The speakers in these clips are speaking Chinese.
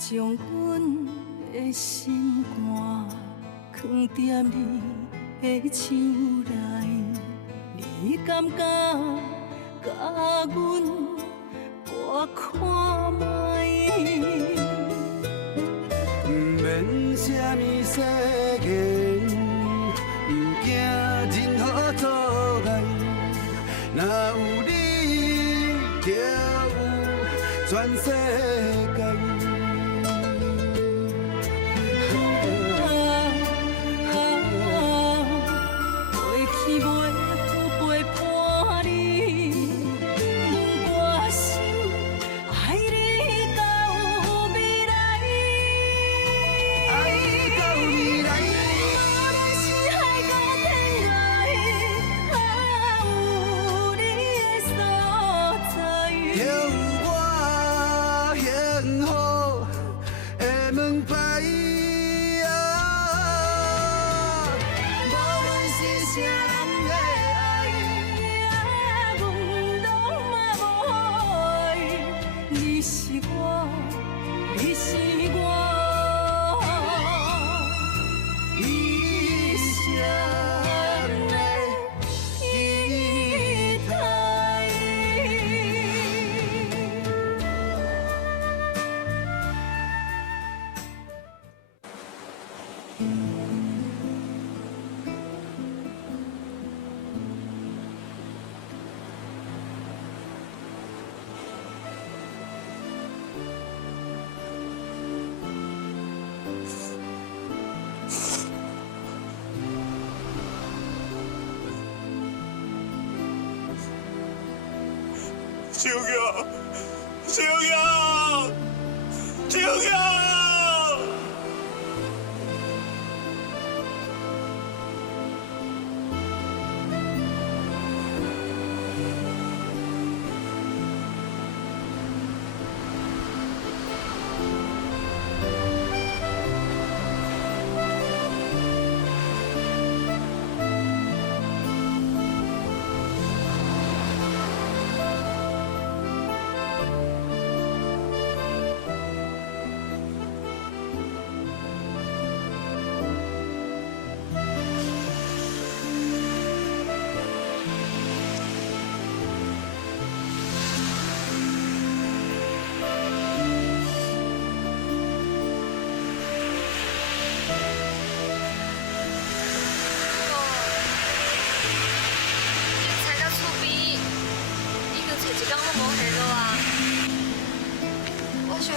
将阮的心肝藏在你的手内，你敢甲阮我看卖？免什么誓言，不惊任何阻碍，若有你就有全世界。秋瑶，秋瑶，秋瑶！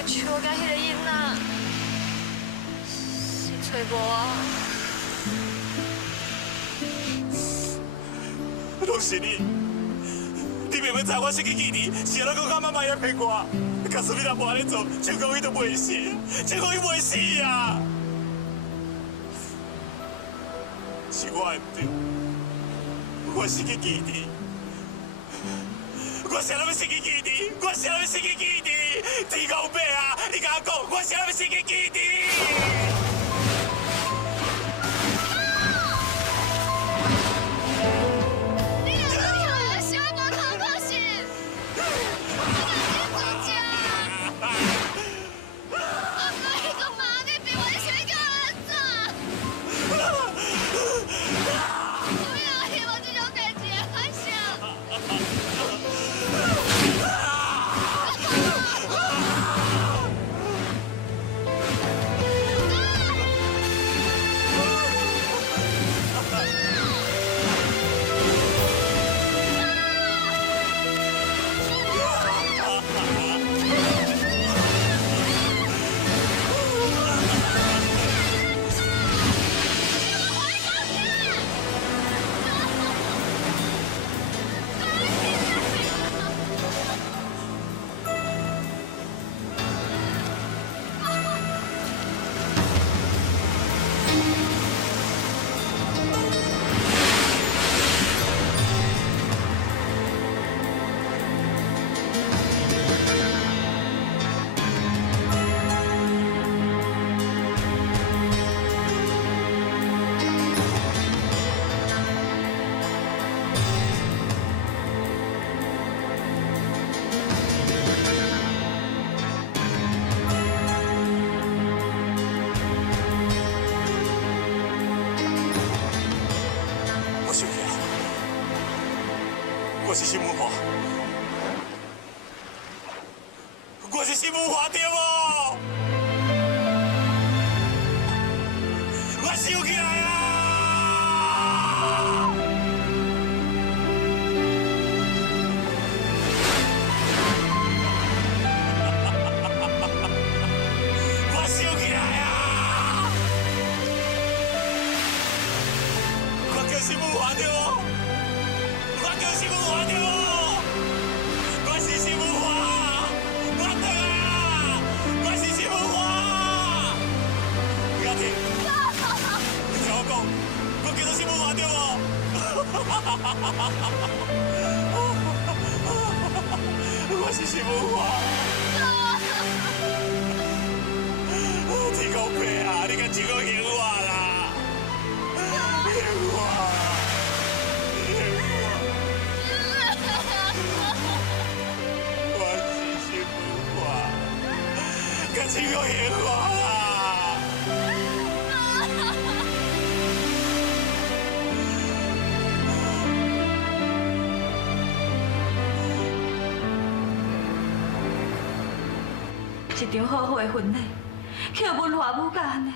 笑甲迄个囡仔是找无啊？拢是你！你明明知我是去记你，是安怎讲妈妈也骗我？假使你若无安尼做，陈光宇都袂死，陈光宇袂死啊！是我的唔对，我是去记你。我啥要是去记你？我啥要是去记你？天公伯啊！你甲我讲，我啥要是去记你？啊！我是新文华，我是新文华对无？我想起来啊！我想起来啊！我叫新文华对无？我叫新文华对无？我是新文华，我等啊！我是新文华。你听，你听我讲，我叫做新文华对无？我是新文华。天公伯啊，你敢真够嫌我啦！嫌我！我是新文华，敢真够嫌我啦！一场好好的婚礼，去文化武甲安尼，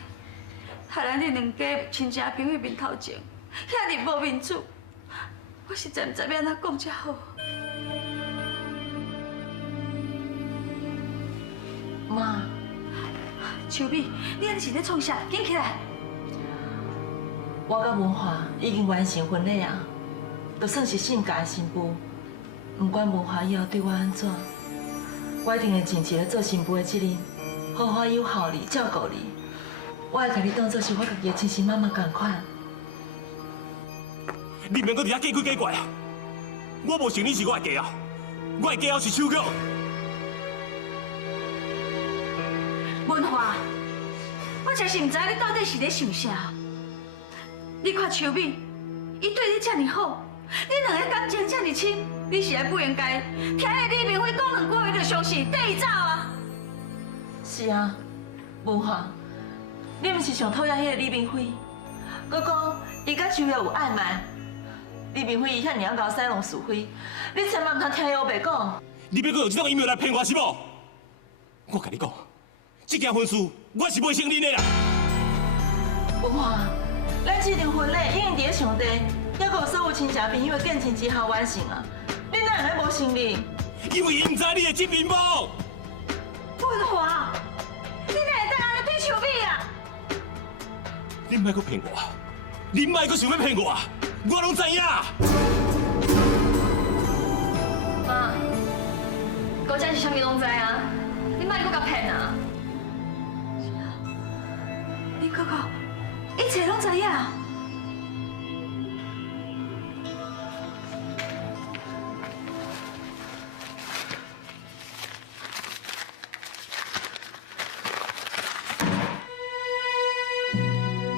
害咱恁两家亲情朋友面头前，遐尔无面子，我实在唔知要安怎讲才好。妈，秋美，你安尼是咧创啥？紧起来！我甲文华已经完成婚礼啊，就算是性家新妇，不管文华以后对我安怎，我一定会尽一个做新妇的责任，好好友好你、照顾你。我会甲你当作是我家己的亲生妈妈同款。你免搁伫遐假鬼假怪啊！我无承认是我的家后，我的家后是手脚。文华，我真是唔知你到底是咧想啥。你看秋美，伊对你这么好，你两个感情这么深，你实在不应该听迄李明辉讲两句话就相信跟伊走啊！是啊，文华，你毋是上讨厌迄个李明辉，佮讲伊甲秋月有暧昧。李明辉伊遐尔搞塞弄是非，你千万唔通听伊黑白讲。你要搁用这种阴谋来骗我是无？我甲你讲，这件婚事我是袂承认的啦。文华，咱这场婚礼已经伫咧上地，还阁有所有亲戚朋友的见证之下完成啊！你哪会无承认？因为伊唔知你的真面目。文华，你哪会当安尼对秋美啊？你莫搁骗我，你莫搁想要骗我，我拢知影。妈，我真是啥物拢知啊，你莫搁甲骗啊！你哥哥，一切拢知影。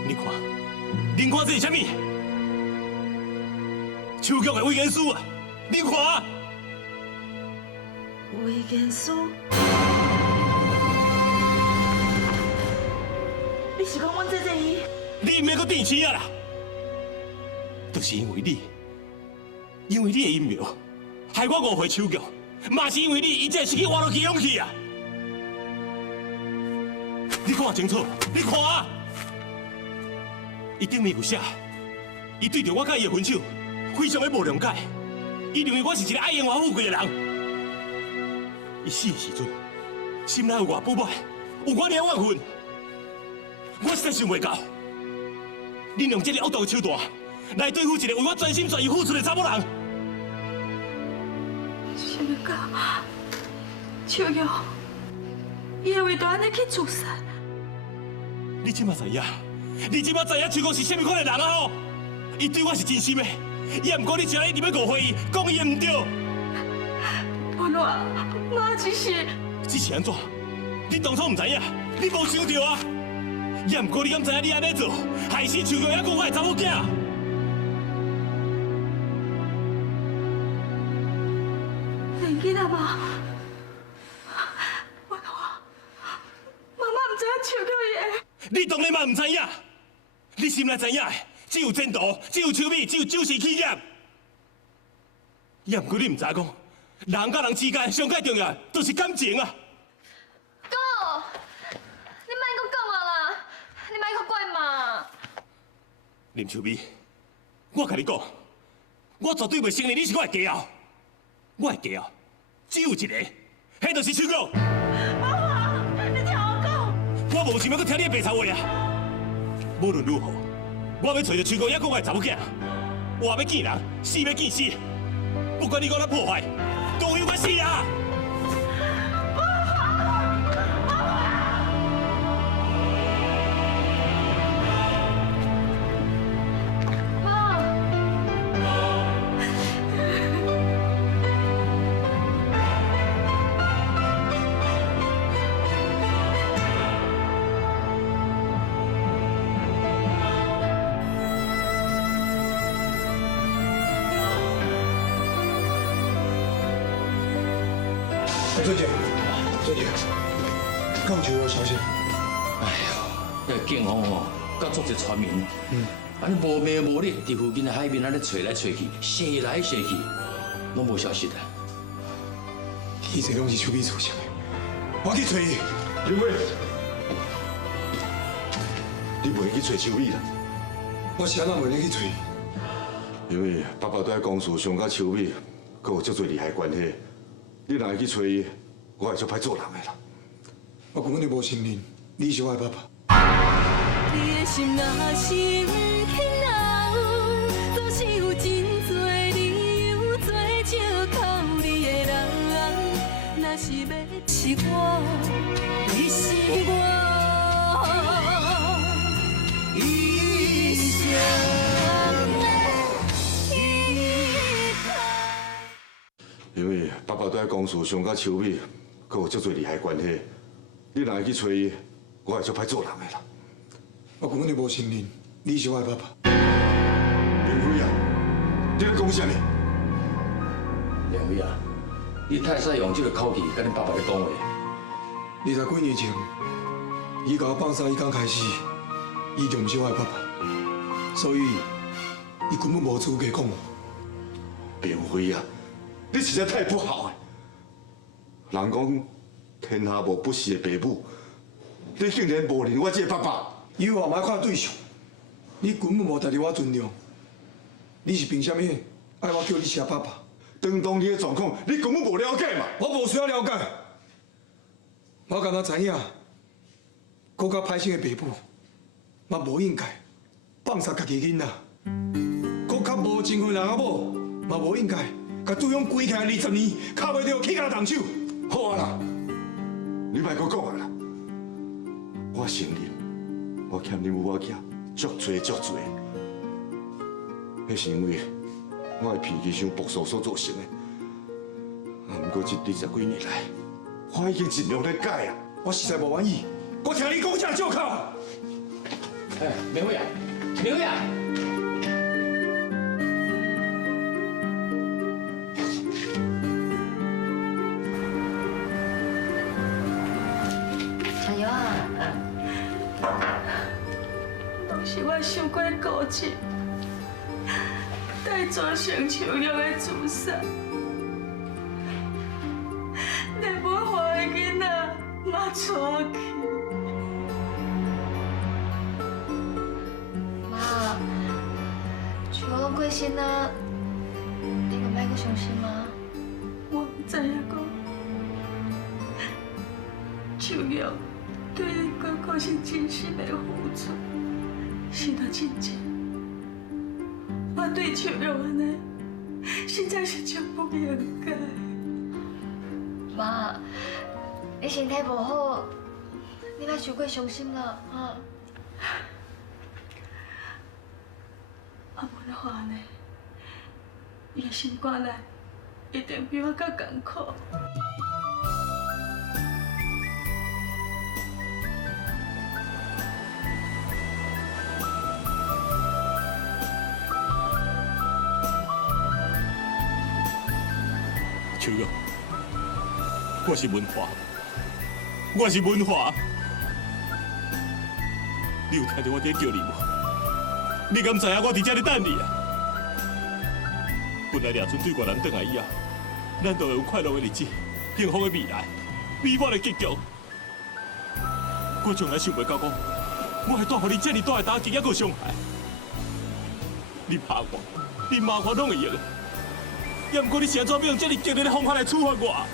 你看，恁看这是啥物？手脚的危言书啊！你看。危言书？你是讲阮姐姐伊？你免搁电死啊啦！就是因为你的阴谋，害我误会手脚，嘛是因为你，伊才失去活落去勇气啊！你看清楚，你看啊！伊顶面有写，伊对着我甲伊的分手，非常的无谅解，伊认为我是一个爱荣华富贵的人。伊死的时阵，心内有外不满，有我俩怨恨。我实在想袂到，恁用这个恶毒的手段来对付一个为我全心全意付出的查某人。想要到秋月，伊会为着安尼去自杀。你即马知影？你即马知影秋哥是啥物款的人啊？吼！伊对我是真心的，也毋过你只一直要误会伊，讲伊的唔对。文华，妈只是安怎？你当初唔知影，你无想到啊！也毋过你敢知影你安尼做，害死秋哥还讲我的查某囝。连囡仔嘛，文华，妈妈唔知影秋哥伊会。你当然嘛唔知影，你心内知影的，只有前途，只有秋美，只有酒是企业。也毋过你毋知讲，人甲人之间上界重要就是感情啊！哥，你莫阁讲啊啦，你莫阁怪嘛。林秋美，我甲你讲，我绝对袂承认你是我的家后，我的家后只有一个，迄就是秋玉。妈妈，你听我讲。我无想要搁听你的白吵话啊！无论如何，我要找到秋玉也搁我的查某囝，活要见人，死要见死。不管你讲咱破坏，都有我死啊！妈，周姐，周姐，刚就有消息。哎呦，那警方哦，甲组织传民，安尼无名无利，伫附近的海边安尼找来找去，踅来踅去，拢无消息的。伊这拢是手笔做啥的？我去找伊。林伟，你袂去找秋美啦？我是安怎袂去找伊？因为爸爸在公司上甲秋美，佮有足多利害关系。你若会去找伊，我会足歹做人的啦。我根本就无承认你是我的爸爸。你的心若是不肯留，总是有真多理由做借口你的人。若是要是我，你是我，一生的依靠。因为爸爸在公司上甲秋美，佮有足多利害关系。你若会去找伊，我会足歹做人的啦。我根本就无承认你是我的爸爸。林辉啊，你咧讲啥呢？梁伟啊，你太使用这个口气跟你爸爸咧讲话。 20几年前，伊甲我放生伊刚开始，伊就毋是我的爸爸，所以伊根本无资格讲我。林辉啊，你实在太不好了。人讲天下无不是的爸母，你竟然无认我这个爸爸。以后莫看对象，你根本无值得我尊重。你是凭什么爱我叫你写爸爸？当你的状况，你根本无了解嘛。我无需要了解，我敢若知影，搁较歹心的爸母，嘛无应该放杀家己囡仔；搁较无情分人阿某，嘛无应该甲对方规起来20年，靠袂着起家动手。好啊啦，你莫搁讲啊啦。我承认，我欠你母我囝足多。那是因为我的脾气伤暴躁所造成的。啊，不过这20几年来，我已经尽量在改啊。我实在无愿意，我听你讲这借口。哎，明辉啊，明辉啊！加油啊！拢是我伤过固执，带做成秋玉的自杀，连无花的囡仔嘛带去。妈，像我拢过身啊，你个莫阁伤心吗？我不知影讲，秋玉对你哥哥是真心的付出，是若真正，我对秋玉安尼，实在是真不应该。妈，你身体无好，你莫伤过伤心啦，哈。啊，无话呢，伊的心肝内一定比我较艰苦。秋玉，我是文华，我是文华。你有听到我在叫你无？你敢知影我伫这咧等你啊？本来俩阵对外人转来以后，咱都会有快乐的日子、幸福的未来、美满的结局。我从来想袂到讲，我会带予你这么大的打击也个伤害。你怕我，你骂我拢会用。也毋过你是安怎要用这么激烈的方法来处罚我？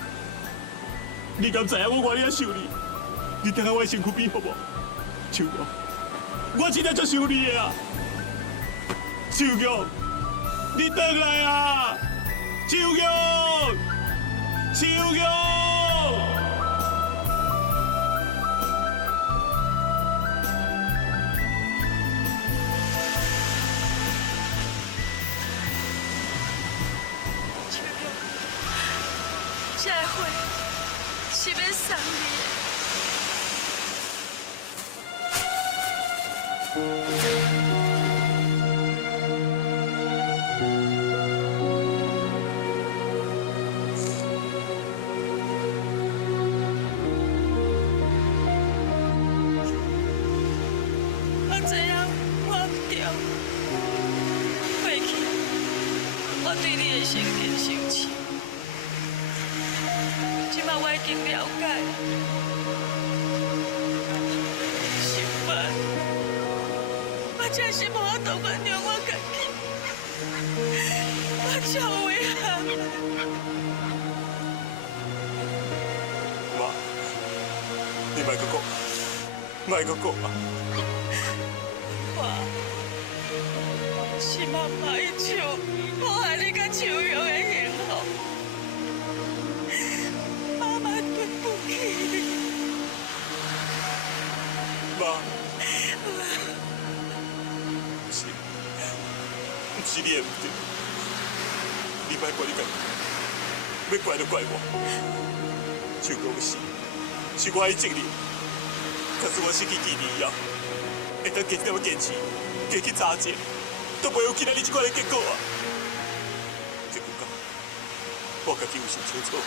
你敢知影我愿意受你？你等下我的身躯边好无？秋玉，我真正足想你的啊！秋玉，你回来啊！秋玉，秋玉！这回是要送你我知影我唔对，过去我对你的成见生气。即摆我已经了解，心烦，我真是无法度原谅我家己，我真有遗憾。妈，你莫阁讲，莫阁讲啊！我是妈妈一手破坏你甲秋阳的幸福。妈，不是你的唔对，你莫怪你家己，要怪就怪我。就讲是我的责任，可是我失去记忆以后，会当继续要坚持，继续查证，都袂有今仔日这款的结果啊！这句讲，我家己有想清楚，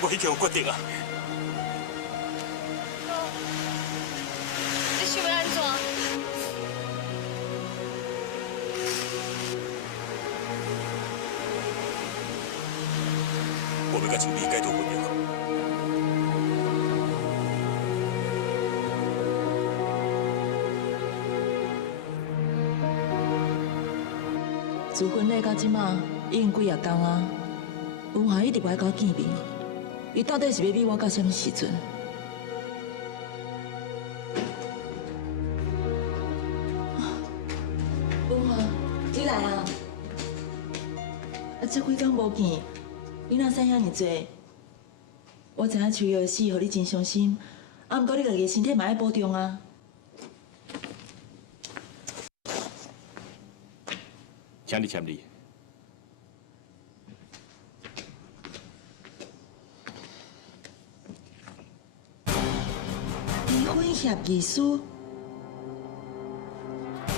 我已经有决定啊。你想要安怎？我要甲秋米解脱婚约。自婚礼到即马已经几啊天啊，文华一直无爱甲我见面，伊到底是要逼我到什么时阵？文华，你来啊！这几天无见，你哪使遐尼济？我知影秋月的死，予你真伤心，啊，毋过你家己的身体嘛要保重啊。请你签字。离婚协议书，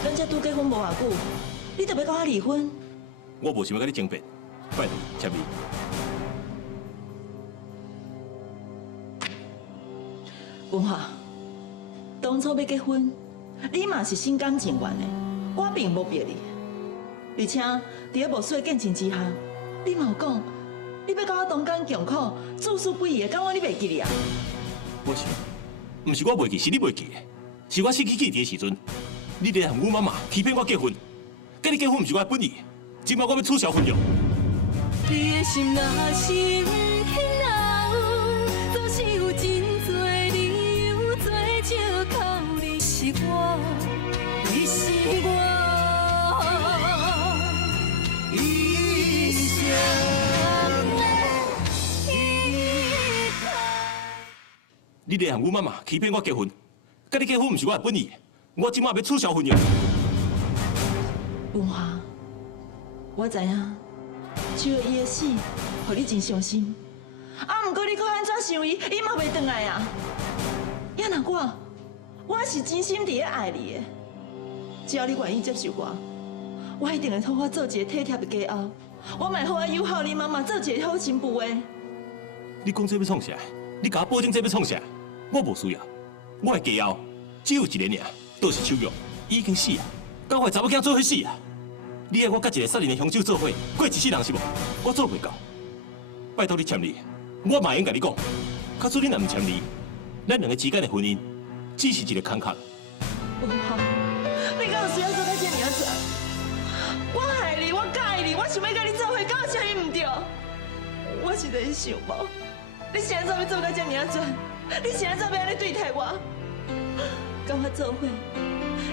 咱才拄结婚无偌久，你就要甲我离婚？我无想要甲你争辩，拜托签字。文华，当初要结婚，你嘛是心甘情愿的，我并无逼你。而且，伫咧无水见证之下，你嘛有讲，你要甲我同甘共苦，注视不移的，敢我你袂记哩啊？我想，毋是我袂记，是你袂记的，是我失去记忆的时阵，你咧和我妈妈欺骗我结婚，跟你结婚毋是我的本意，今摆我要取消婚约。你的心若是不肯留，总是有真多理由做借口。你是我，你是我。你咧和我妈妈欺骗我结婚，跟你结婚毋是我的本意，我今摆要取消婚约。文华，我知影，秋月伊的死，互你真伤心。啊，毋过你搁安怎想伊，伊嘛袂转来啊。也若我是真心伫咧爱你的，只要你愿意接受我一定会替我做一个体贴的家后，我嘛好友好你妈妈做一个好新妇的。你讲这要创啥？你甲我保证这要创啥？我无需要，我的家后只有一个尔，就是秋玉，已经死啊，甲我的查某囝做伙死啊！你爱我甲一个杀人的凶手做伙，过一世人是无？我做袂到。拜托你签离，我嘛用甲你讲。假使你若唔签离，咱两个之间的婚姻只是一个空壳。文华，你敢有需要做到这么做？我爱你，我介意你，我想要甲你做伙，敢有啥物唔对？我是在想无，你现在怎要做到这么做？你现在怎要安尼对待我？跟我做伙，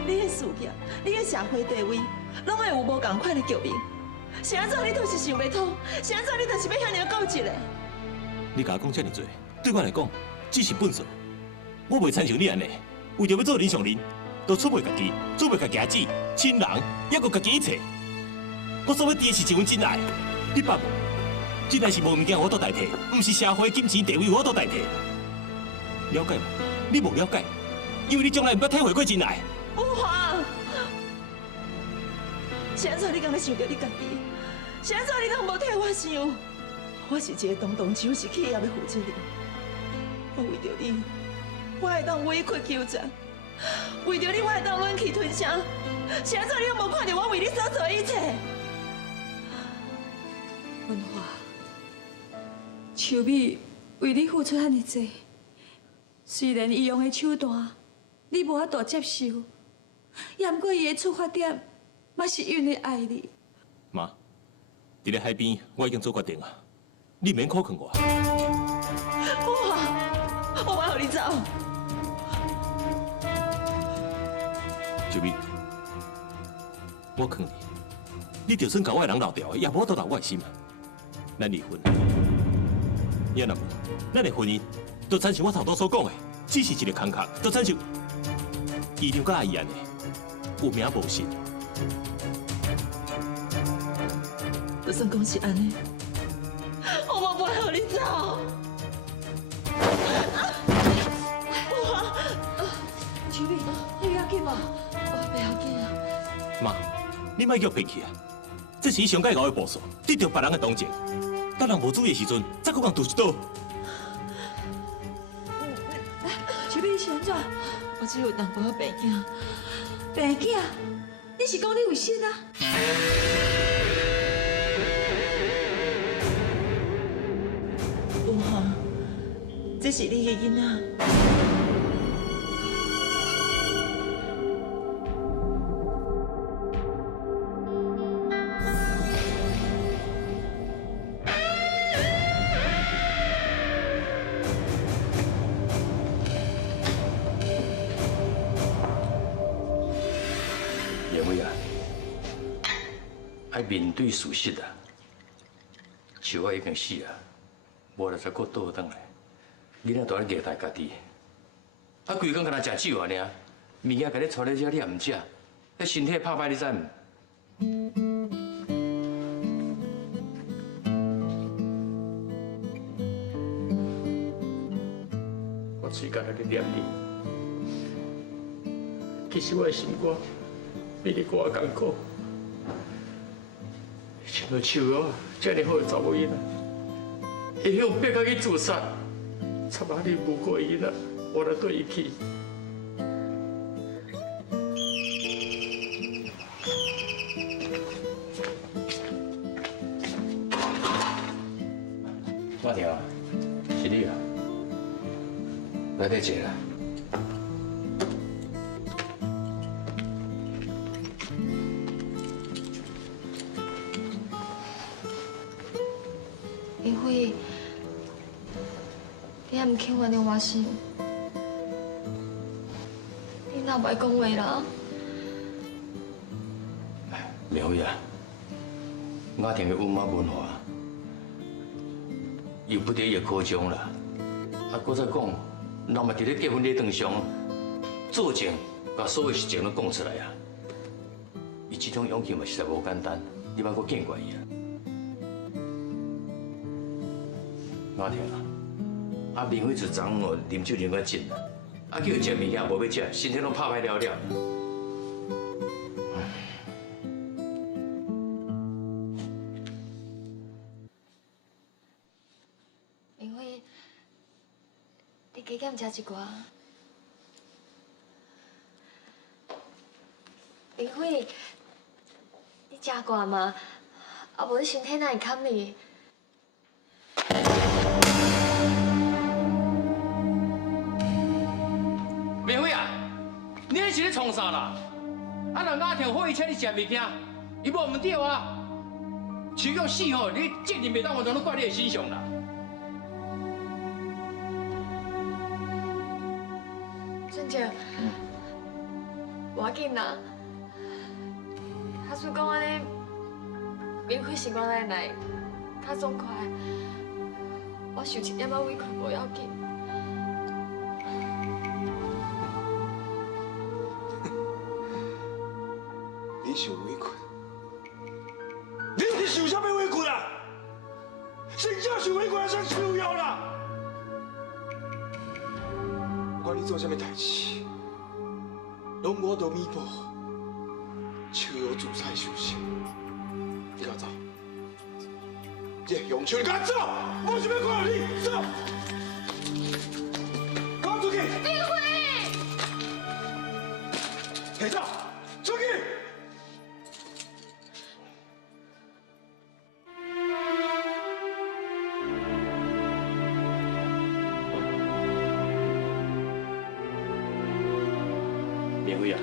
你的事业、你的社会地位，拢会有无同款的局面。现在你都是想袂通，现在你就是要遐尔固执的。你甲我讲遮尔多，对我来讲只是粪扫。我袂参像你安尼，为着要做人上人，都出卖家己，出卖家家子、亲人，还阁家己一切。我所要伫的是一份真爱，你捌无？真爱是无物件我都代替，毋是社会、金钱、地位我都代替。了解无？你无了解，因为你从来毋捌体会过真爱。文华，现在你敢若想着你家己？现在你拢无替我想，我是一个动动手是企业的负责人，我为着你，我会当委屈求全，为着你我会当忍气吞声。现在你拢无看到我为你所做的一切。文华，秋美为你付出遐尼多，虽然伊用的手段你无法度接受，也毋过伊的出发点嘛是因为爱你。妈，伫咧海边，我已经做决定啊，你免苦劝我。文华，我要互你走。小美，我劝你，你就算甲我的人留掉，也无法度留我的心啊。咱离婚，也若无，咱的婚姻就亲像我头拄所讲的，只是一个空壳，就亲像医疗甲阿姨安尼，有名无实。就算讲是安尼，我嘛不会让你走。秋美，你要紧吗？不要紧啊。妈，你莫叫脾气啊！这是伊上介熬的步数，得到别人的同情。等人无注意的时阵，再搁共拄一刀。秋美，你是安怎？我只有淡薄仔病惊。病囝？你是讲你有心啊？文华，这是你的囡仔。叶伟啊，爱面对事实啊。像我已经死啊，无就再搁倒转来。囡仔都咧虐待家己，啊，规工敢若食酒啊尔，物件甲你带来遮你也毋食，迄身体拍歹你知毋？我嘴角在咧念你，其实我的心肝比你更艰苦。像到像我遮尔好的查某囡仔，会向逼到去自杀，惨啊！你无过囡仔，我来对伊去。马婷啊，是你啊，来得及啦。林辉，你还唔肯原谅我是？你哪袂讲话啦？苗呀，我听个有妈文化，又不得也夸张啦。啊，搁再讲，人嘛伫咧结婚礼堂上作证，把所有事情拢讲出来啊。伊这种勇气嘛实在无简单，你莫搁见怪伊啊。我听啊，明辉就昨昏哦啉酒啉较尽啦，啊叫伊食物件无要食，身体拢拍歹了了。明辉，你加减食一寡。明辉，你食寒嘛，啊无你身体哪会堪哩？明辉啊，你那是咧创啥啦？啊，人阿婷好伊请你食物件，伊无唔对啊。徐勇死吼，你责任袂当完全都怪你的身上啦。俊杰，无要紧啦。他说讲安尼，明辉时光来，较爽快。我受一点仔委屈无要紧。你受委屈？你是受啥物委屈啊？真正受委屈还是受妖啦？不管你做啥物代志，拢我都弥补，求有主宰修行。你给我走！这用手，你给我走！我是要看你走！赶出去！明辉！给走！出去！明辉啊，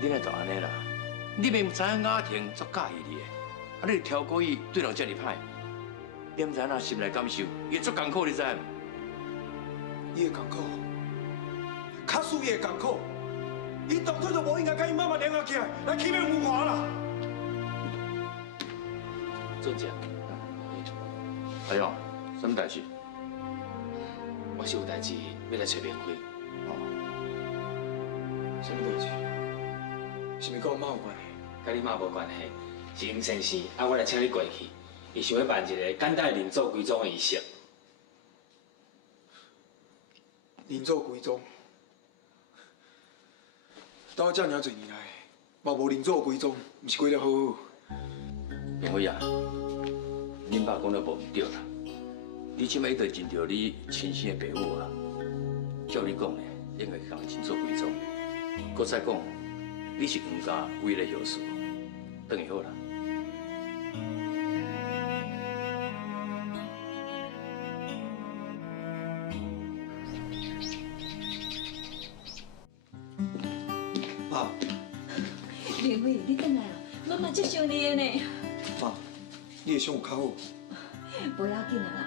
你哪就安尼啦？你明知影雅婷足介意你的，啊，你挑故意对人遮尔歹，你唔知影心内感受，伊足艰苦，你知无？伊会艰苦，卡输伊会艰苦。伊当初就无应该甲伊妈妈联合起来欺骗文华啦。俊杰，阿勇，什么代志？我是有代志要来找明辉。什么代志？是毋跟我妈有关系？甲你妈无关系，是黄先生啊，我来请你过去，伊想要办一个简单的领做归宗的仪式。临做归宗，到遮尔侪年来，嘛无临做归宗，毋是过得好好。明辉啊，恁爸讲了无毋对啦，你即摆一直认着你亲生的爸母啊，照你讲呢，应该共真做归宗。搁再讲，你是黄家唯一的后嗣，等于好啦。妈，明辉，你转来啊！妈妈接受你的呢。妈，你的伤有较好。不要紧啊啦，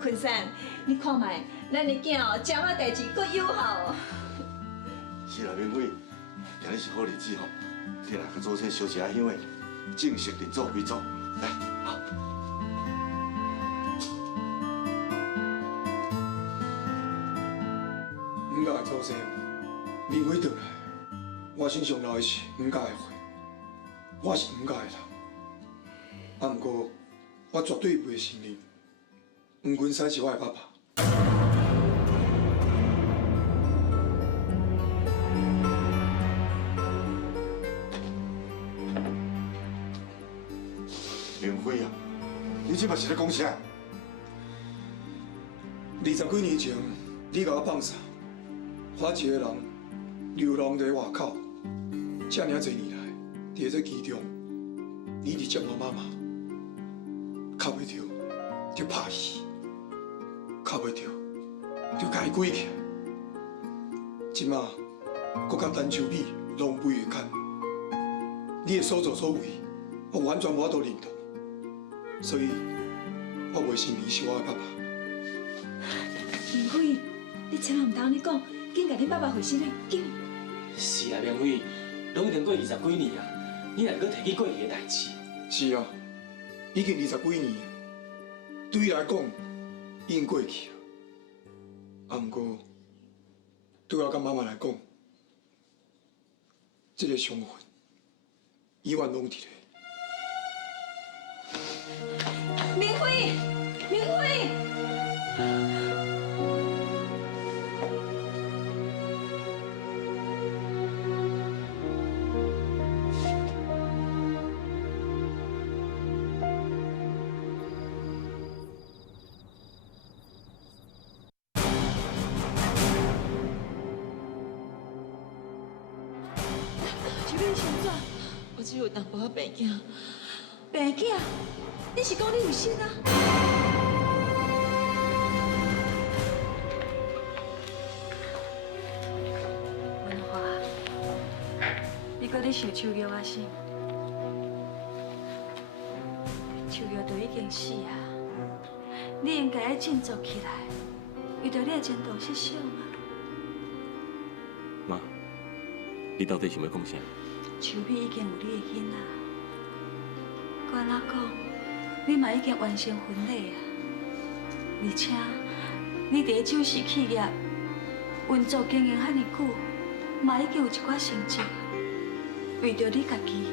坤山，你看卖，咱的囝哦，食啊代志搁有效哦。是啦，明辉，今日是好日子吼，你来甲祖先烧一下香的，正式认祖归宗。来，好。阮家的祖先，明辉倒来，我身上留的是阮家的血，我是阮家的人。啊，不过我绝对不会承认，黄君山是我的爸爸。明辉啊，你即摆是咧讲啥20几年前，你甲我放下，我一个人流浪在外口，这尔侪年来，伫这其中，你直接我妈妈，靠袂着就拍死，靠袂着就甲伊跪起来。即马，搁甲陈秋美浪费的干，你的所作所为，我完全无法度认同。所以，我袂承认是我的爸爸。明辉，你千万唔通安尼讲，紧甲你爸爸回心嘞，紧！是啊，明辉，拢已经过20几年啊，你若搁提起过去的代志？是啊，已经20几年，对伊来讲已经过去了。啊，不过对我甲妈妈来讲，这个伤痕永远拢伫咧。明辉，明辉。秋妹，先转，我只有淡薄仔病囝。病囝，你是讲你有心啊？文华，你搁咧想秋月啊是？秋月都已经死啊，你应该要振作起来，为着你的前途设想啊！妈，你到底想要讲啥？秋美已经有你的囡仔，管哪讲，你嘛已经完成婚礼啊！而且你伫酒市企业运作经营遐尼久，嘛已经有一寡成绩。为着你家己，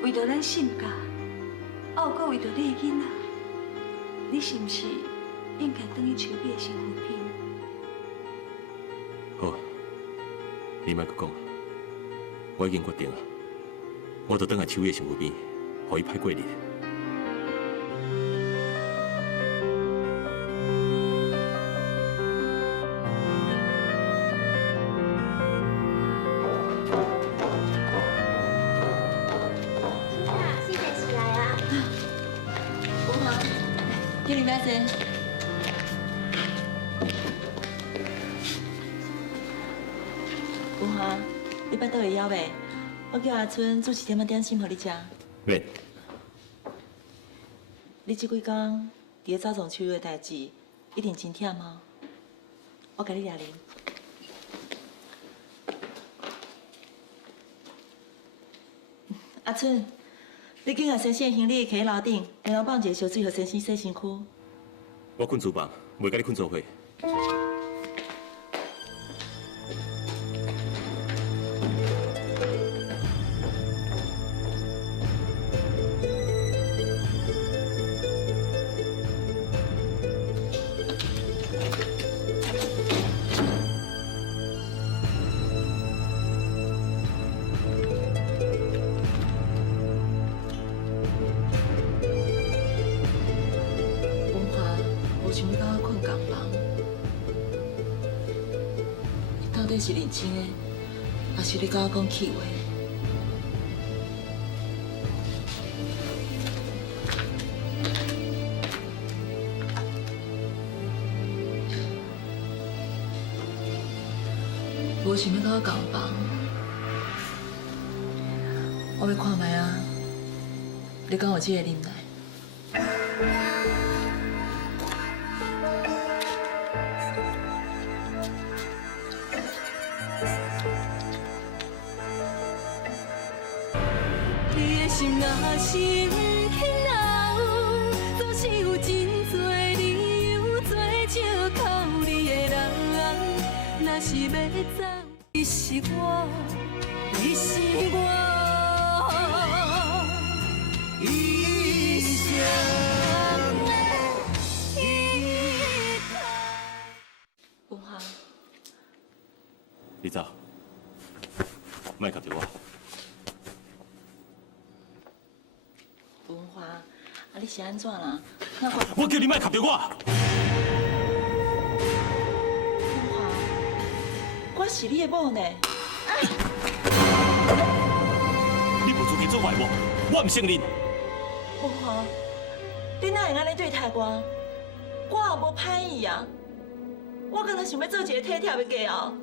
为着咱新家，还有为着你的囡仔，你是不是应该等于秋美的身份片？好，你莫阁讲，我已经决定了，我就等下秋叶身躯边，互伊派过日。叫你买先。文华，你捌倒会枵袂？我叫阿春煮一点仔点心互你食。免。你这几天伫咧走总秋月的代志，一定真忝哦。我甲你掠零。阿春，你紧甲先生行李摕楼顶，然后放一个烧水，互先生洗身躯。我困厨房，袂甲你困做伙。是认真的，还是你甲我讲气话？无想要甲我共房，我要看卖啊！你敢有这个忍耐？心若是不肯留，总是有真多理由做借口你的人。若是要走，你是我，你是我一生的依靠。文华，你走，莫夹着我。文华，啊，你是安怎啦？我叫你莫夹着我。文华，我是你的某呢。你无资格做外母，我唔承认。文华，你哪会安尼对待我？我也无歹意啊。我敢若想要做一个体贴的家后。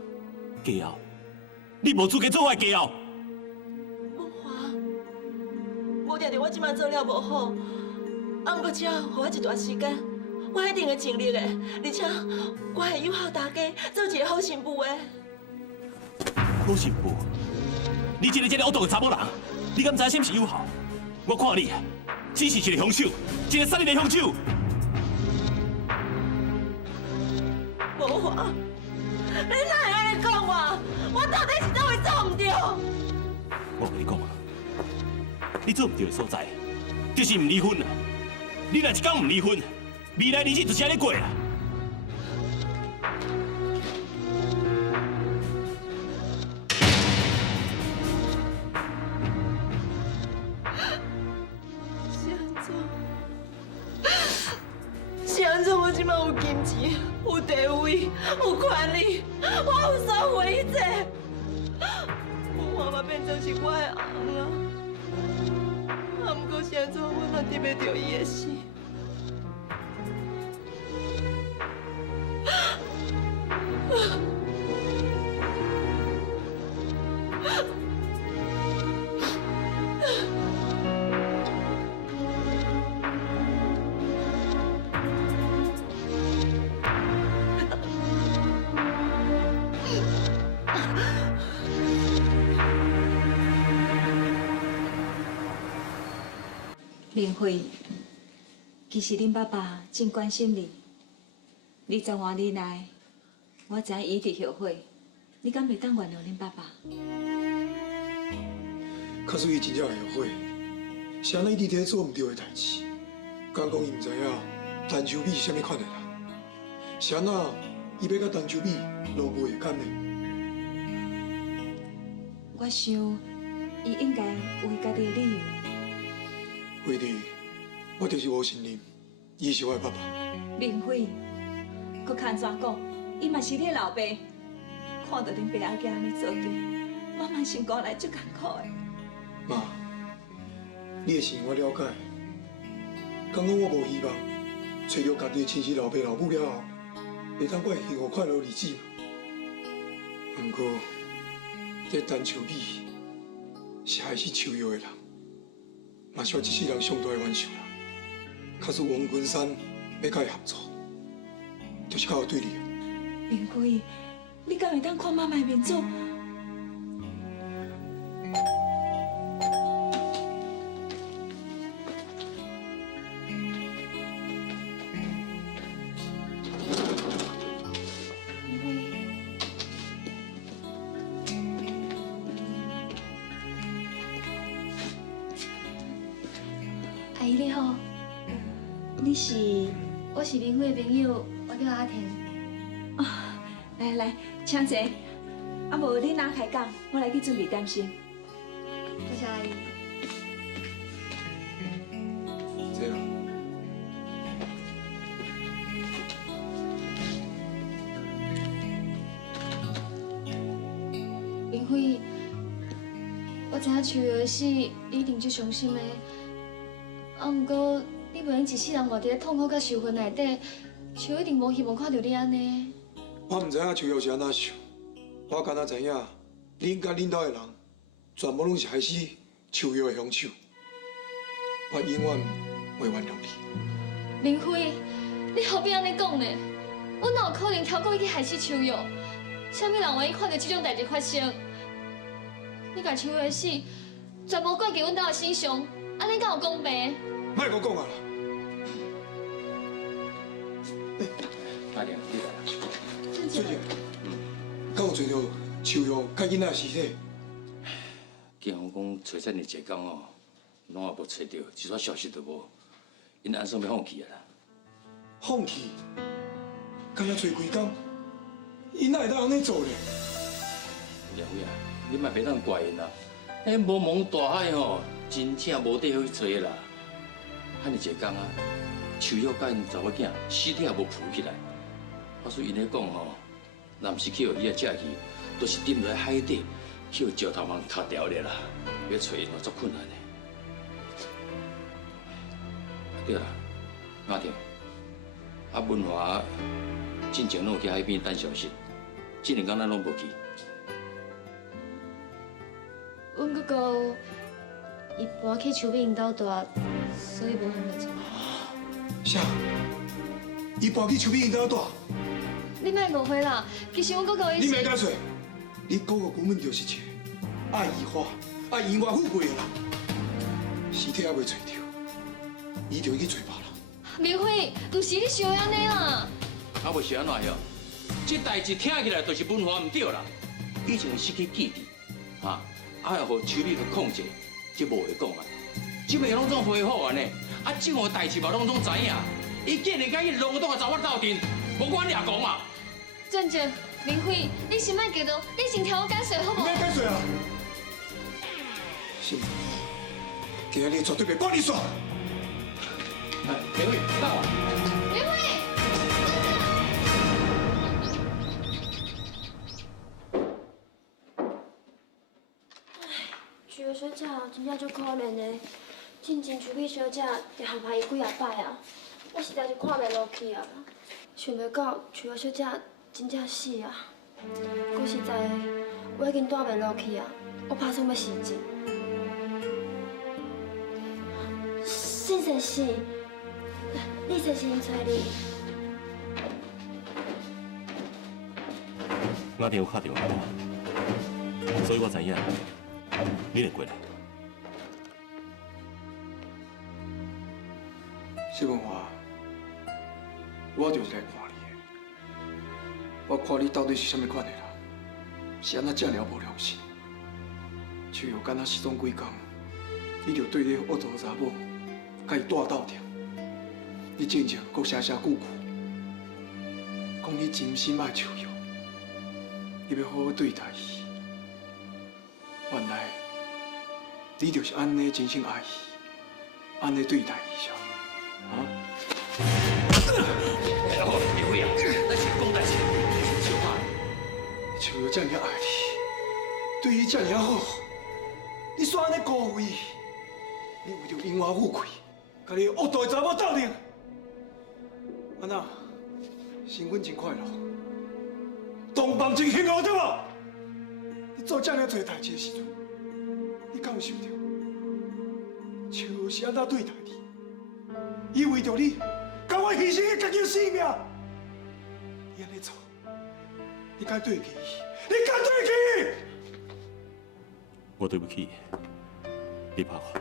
家后？你无资格做我的家后。文华，无定定我即摆做了无好，啊，不过只要给我一段时间，我一定会尽力的，而且我会友好大家，做一个好媳妇的。好媳妇？你一个恶毒的查某人，你敢知什么是友好？我看你只是一个凶手，一个杀人的凶手。文华，你哪会安尼讲我？我到底是怎会做唔对？我跟你讲啊，你做唔对的所在，就是唔离婚啊！你若一天唔离婚，未来日子就是安尼过啊！是安怎？我即摆有金钱、有地位、有权利，我有所有的一切。文华嘛变成是我的翁啊！嘛得袂到伊的心。林慧，其实恁爸爸真关心你。20多年来，我知影伊一直后悔，你敢袂当原谅恁爸爸？假使伊真正会后悔，是安尼一直在做唔对的代志。敢讲伊唔知影陈秋美是啥物款的人？是安怎伊要甲陈秋美落袂会干呢？我想，伊应该有伊家己的理由。惠弟，我就是无信任，伊是我的爸爸。林慧，佮看怎讲，伊嘛是你的老爸，看到恁爸阿囝安尼做对，妈妈心肝内足艰苦的。妈，你的心我了解。刚刚我无希望找到家己的亲生老爸老母了后，会当过幸福快乐日子嘛。不过，这陈秋美是害死秋瑶的人。嘛是我一世人上大的冤仇啦！假使王君山要甲伊合作，就是较有对你。林慧，你敢会当看妈妈的面子？阿姨你好，你是？我是林慧的朋友，我叫阿婷。来，请坐。啊无你哪开讲，我来去准备点心。多谢阿姨。这样。林慧，我知影秋瑶的死，你一定足伤心的。啊，不过你袂用一世人活伫痛苦甲受困内底，秋瑶一定无希望看到你安尼。我唔知影秋瑶是安怎想，我敢若知影，恁甲恁兜的人全部拢是害死秋瑶的凶手。我永远袂原谅你。林辉，你何必安尼讲呢？我哪有可能跳过去害死秋瑶？啥物人愿意看到这种代志发生？你甲秋瑶的死，全部怪伫阮兜的身上，安尼敢有公平？莫搁讲啊啦！阿玲，你来啦。最近，敢有找到秋瑶甲囡仔的尸体？警方讲找遮尔济工哦，拢也无找到，一撮消息都无，因按算要放弃啊啦。放弃？敢若找几工？伊哪会当安尼做呢？梁辉啊，你莫袂当怪因啦。迄茫茫大海吼，真正无地方去找啦。遐尼济工啊，树叶甲因查某囝尸体也无浮起来。我说因咧讲吼，若毋是去互伊个借去，都是沉落海底，去互石头网卡掉咧啦。要找因哦，足困难的。对啦，阿婷，啊文华进前拢有去海边等消息，这2天咱拢无去。阮哥哥伊搬去秋美因兜住，所以无方便做。啥？伊搬去秋美因兜住？你莫误会啦，其实阮哥哥伊是。你莫解说，你哥哥根本就是一个爱移花、爱言外富贵的人，尸体还未找到，伊就去找别人。明辉，不是你想的安尼啦。啊，无是安怎样？这代志听起来就是文化唔对啦，以前失去记忆，啊，还要互秋美去控制，这无会讲啊。这边拢总恢复安尼，啊，这项代志嘛拢总知影。伊竟然甲伊弄到个找我斗阵，无管俩讲啊！正正，明辉，你先莫激动，你先听我解释好无？别解释啊！是，今日绝对袂帮你耍。明辉，等我。明辉。秋瑶小姐真正足可怜的，亲像秋美小姐就害怕伊几啊摆啊，我实在是看袂落去啊。想袂到秋美小姐真正死啊！讲实在的，我已经带袂落去啊，我打算要死症。沈先生，李先生找你。我电话打电话我，所以我知影你会过来。谢文华，我就是来看你的。我看你到底是啥物款的人，是安怎这么无良心？像又敢若失踪几工，你就对你恶毒的查某，甲伊带斗阵，你真正搁写句句，讲你真心爱秋瑶，你要好好对待伊。原来你就是安尼真心爱伊，安尼对待伊啥？啊！好，别会啊，咱先讲代志。小花，秋瑶这么爱你，对你这么好，你煞安尼辜负伊，你为着荣华富贵，甲你恶毒的查某斗阵，安那身份真快乐，同房真幸福对无？你做这么多代志的时阵，你敢有想到秋瑶是安怎对待你？伊为着你，甘愿牺牲家己的性命，你安尼做，你敢对得起伊？你敢对得起伊？我对不起你，拍我，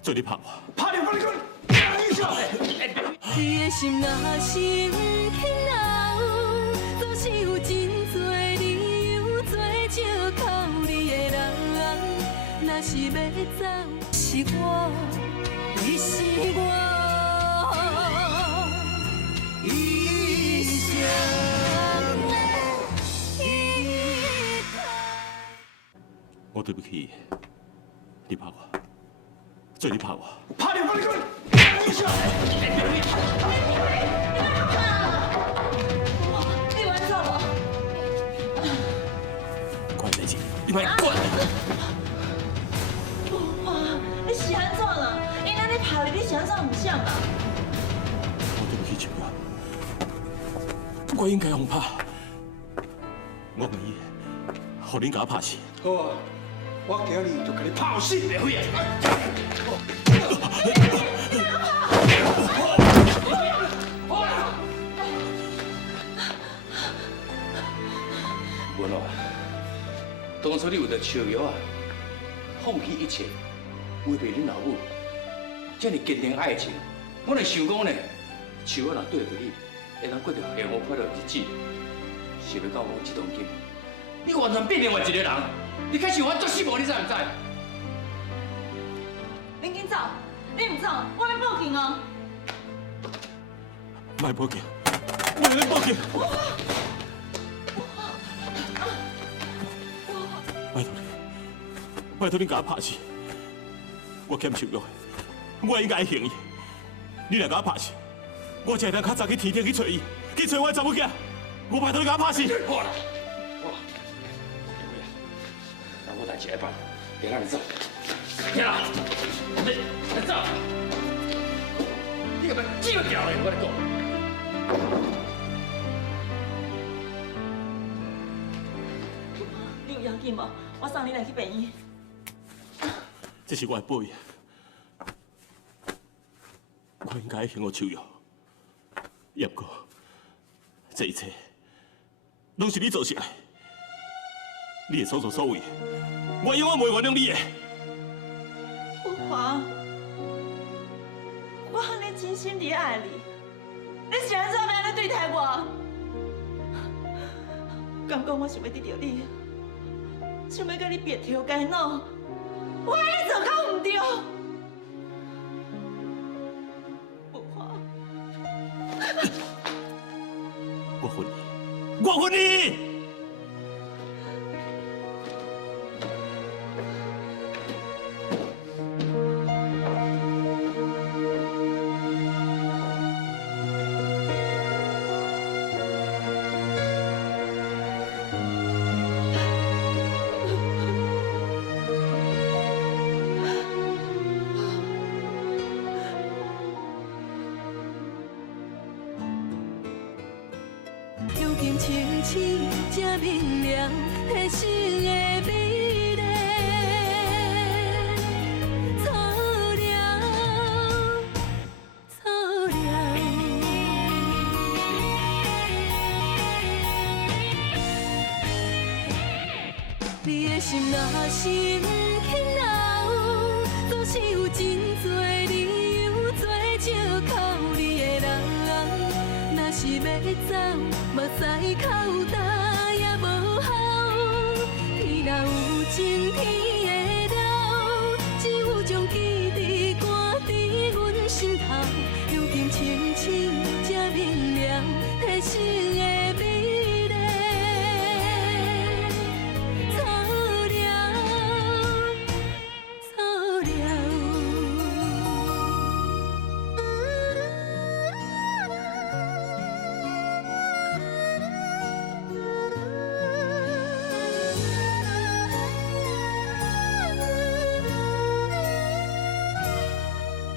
做你拍我。拍你，把你讲，你笑。你的心若是不肯留，总是有真多理由做借口。你的人，若是要走，是我，你是我。一生的依靠。我对不起你，拍我，做你拍我。拍你，把你讲，你笑。你玩错了。关在一起，你别管。哇，你是安怎啦？因安尼拍你，你是安怎唔想啊？我对不起秋瑶，我应该互拍，我愿意，互恁甲我拍死。好啊，我今日就给你拍死。别会啊！文华，当初你为着秋瑶啊，放弃一切，违背恁老母，这么坚定爱情，我就想讲呢，秋瑶若对着你，会当过着幸福快乐的日子，想要到我这当今，你完全变另外一个人，你开始我作死无，你知唔知？恁紧走，你唔走，我要报警哦！卖报警，我要报警！拜托你，拜托你甲我拍死！我欠秋瑶的，我应该还伊。你若甲我拍死，我才会当较早去天顶去找伊，去找我的查某囝。我拜托你甲我拍死！好啦，好，让我代志来办，别让你走。行啦，你走，你个要鸡巴掉了，我跟你讲。你有要紧无？我送你来去病院。这是我的报应，我应该幸福秋瑶。也不过，这一切拢是你做成的。你的所作所为，我永远袂原谅你的。文华，我和你真心地爱你，你是安怎要安尼对待我？敢讲我想要得到你，想要甲你别条街喏，我安尼做敢唔对？文华，我恨你，我恨你！清醒才明亮，提醒的美丽。错了，错了。你的心若是不肯留，总是有真多理由做借口。你的人，若是要走，目屎口干也无效。天若有情，天会了，只有将记忆挂伫阮心头。如今清醒才明亮，提醒的。